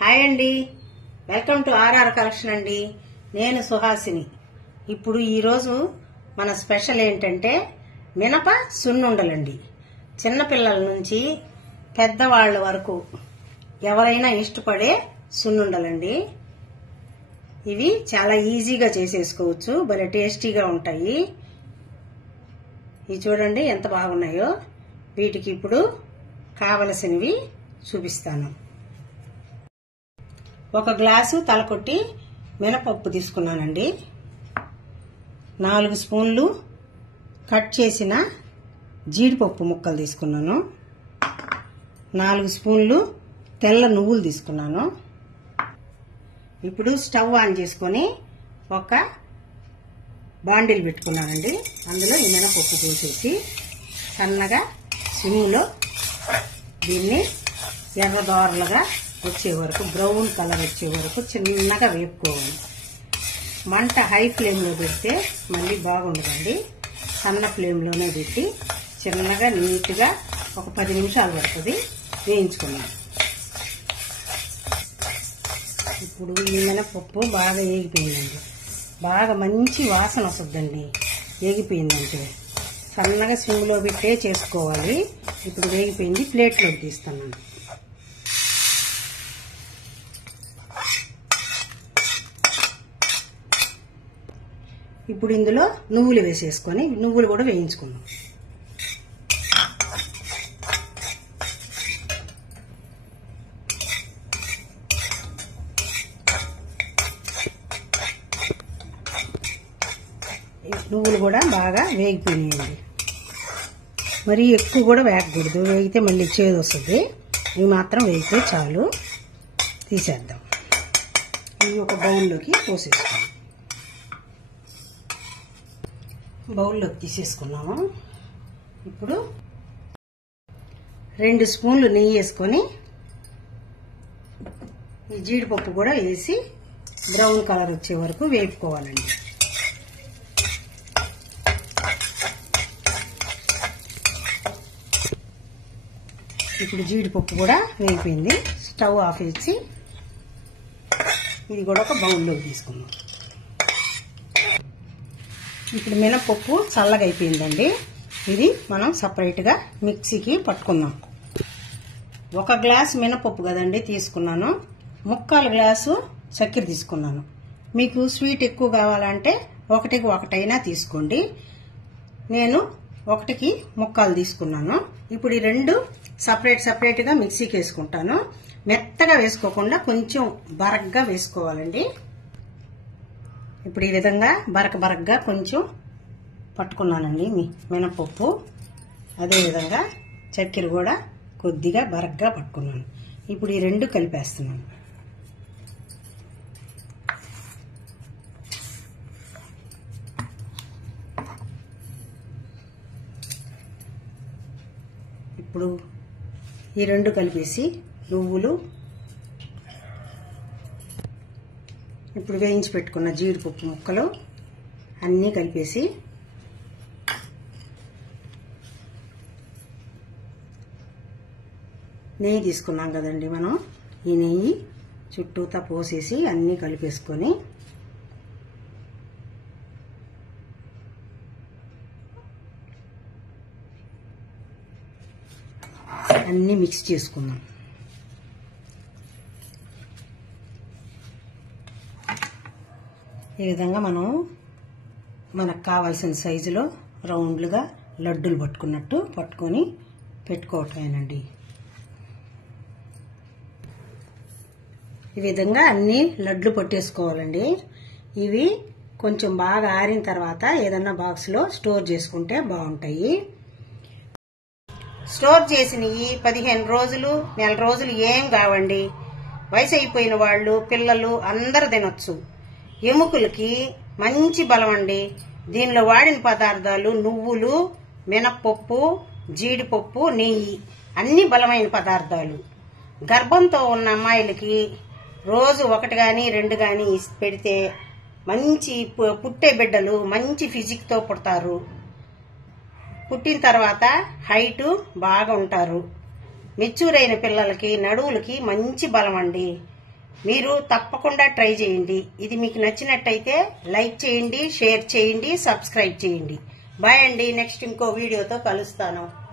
Hi అండి, welcome to RR collection అండి. నేను సుహాసిని. ఇప్పుడు ఈరోజు మన స్పెషల్ ఏంటంటే మినప సున్నుండలండి. చిన్నపిల్లల నుంచి పెద్దవాళ్ల వరకు ఎవరైనా ఇష్టపడే సున్నుండలండి. ఇవి చాలా ఈజీగా చేసేసుకోవచ్చు, భలే టేస్టీగా ఉంటాయి. ఇవి చూడండి ఎంత బాగున్నాయో. వీటికి ఇప్పుడు కావలసినవి చూపిస్తాను. ఒక గ్లాసు తలకొట్టి మినపప్పు తీసుకున్నానండి. 4 స్పూన్లు కట్ చేసిన జీడిపప్పు ముక్కలు తీసుకున్నాను. 4 స్పూన్లు తెల్ల నువ్వులు తీసుకున్నాను. ఇప్పుడు స్టవ్ ఆన్ చేసుకొని ఒక బాండిల్ పెట్టుకున్నానండి. అందులో ఈ మినపప్పు పోసేసి సన్నగా సిమ్లో దీన్ని ఎర్రదోరలుగా వచ్చే వరకు, బ్రౌన్ కలర్ వచ్చే వరకు చిన్నగా వేపుకోవాలి. మంట హై ఫ్లేమ్లో పెడితే మళ్ళీ బాగుండదండి. సన్న ఫ్లేమ్లోనే పెట్టి చిన్నగా నీట్గా ఒక 10 నిమిషాలు పడుతుంది వేయించుకున్నాం. ఇప్పుడు ఈ మినపప్పు బాగా వేగిపోయిందండి. బాగా మంచి వాసన వస్తుందండి వేగిపోయిందంటే. సన్నగా సిమ్లో పెట్టే చేసుకోవాలి. ఇప్పుడు వేగిపోయింది, ప్లేట్లోకి తీస్తున్నాను. ఇప్పుడు ఇందులో నువ్వులు వేసేసుకొని నువ్వులు కూడా వేయించుకుందాం. నువ్వులు కూడా బాగా వేగిపోయినాయండి. మరీ ఎక్కువ కూడా వేగకూడదు, వేగితే మళ్ళీ చేదు వస్తుంది. ఇవి మాత్రం వేగితే చాలు. తీసేద్దాం. ఇవి ఒక బౌల్లోకి పోసేసుకోండి. బౌల్లోకి తీసేసుకున్నాము. ఇప్పుడు 2 స్పూన్లు నెయ్యి వేసుకొని ఈ జీడిపప్పు కూడా వేసి బ్రౌన్ కలర్ వచ్చే వరకు వేపుకోవాలండి. ఇప్పుడు జీడిపప్పు కూడా వేగిపోయింది. స్టవ్ ఆఫ్ చేసి ఇది కూడా ఒక బౌల్లోకి తీసుకుందాం. ఇప్పుడు మినపప్పు చల్లగా అయిపోయిందండి. ఇది మనం సపరేట్గా మిక్సీకి పట్టుకుందాం. 1 గ్లాసు మినపప్పు కదండి తీసుకున్నాను. 3/4 గ్లాసు చక్కెర తీసుకున్నాను. మీకు స్వీట్ ఎక్కువ కావాలంటే 1కి 1 అయినా తీసుకోండి. నేను 1కి 3/4 తీసుకున్నాను. ఇప్పుడు ఈ 2 సపరేట్గా మిక్సీకి వేసుకుంటాను. మెత్తగా వేసుకోకుండా కొంచెం బరగ్గా వేసుకోవాలండి. ఇప్పుడు ఈ విధంగా బరకగా కొంచెం పట్టుకున్నానండి మినపప్పు. అదేవిధంగా చక్కెర కూడా కొద్దిగా బరగ్గా పట్టుకున్నాను. ఇప్పుడు ఈ 2 కలిపేస్తున్నాను. ఇప్పుడు ఈ 2 కలిపేసి నువ్వులు, ఇప్పుడు వేయించి పెట్టుకున్న జీడిపప్పు ముక్కలు అన్నీ కలిపేసి నెయ్యి తీసుకున్నాం కదండి మనం. ఈ నెయ్యి చుట్టూతా పోసేసి అన్నీ కలిపేసుకొని అన్నీ మిక్స్ చేసుకుందాం. ఈ విధంగా మనం మనకు కావాల్సిన సైజులో రౌండ్లుగా లడ్డూలు పట్టుకున్నట్టు పట్టుకొని పెట్టుకోవటమేనండి. ఈ విధంగా అన్ని లడ్లు పట్టేసుకోవాలండి. ఇవి కొంచెం బాగా ఆరిన తర్వాత ఏదన్నా బాక్స్లో స్టోర్ చేసుకుంటే బాగుంటాయి. స్టోర్ చేసినవి 15 రోజులు, 1 రోజులు ఏం కావండి. వయసు అయిపోయిన వాళ్ళు, పిల్లలు అందరూ తినొచ్చు. ఎముకలకి మంచి బలం అండి. దీనిలో వాడిన పదార్థాలు నువ్వులు, మినప్పప్పు, జీడిపప్పు, నెయ్యి అన్ని బలమైన పదార్థాలు. గర్భంతో ఉన్న అమ్మాయిలకి రోజు 1 గాని 2 గాని పెడితే మంచి పుట్టే బిడ్డలు మంచి ఫిజిక్ తో పుడతారు. పుట్టిన తర్వాత హైట్ బాగా ఉంటారు. మెచ్యూర్ అయిన పిల్లలకి నడువులకి మంచి బలం అండి. మీరు తప్పకుండా ట్రై చేయండి. ఇది మీకు నచ్చినట్టయితే లైక్ చేయండి, షేర్ చేయండి, సబ్స్క్రైబ్ చేయండి. బాయ్ అండి. నెక్స్ట్ ఇంకో వీడియోతో కలుస్తాను.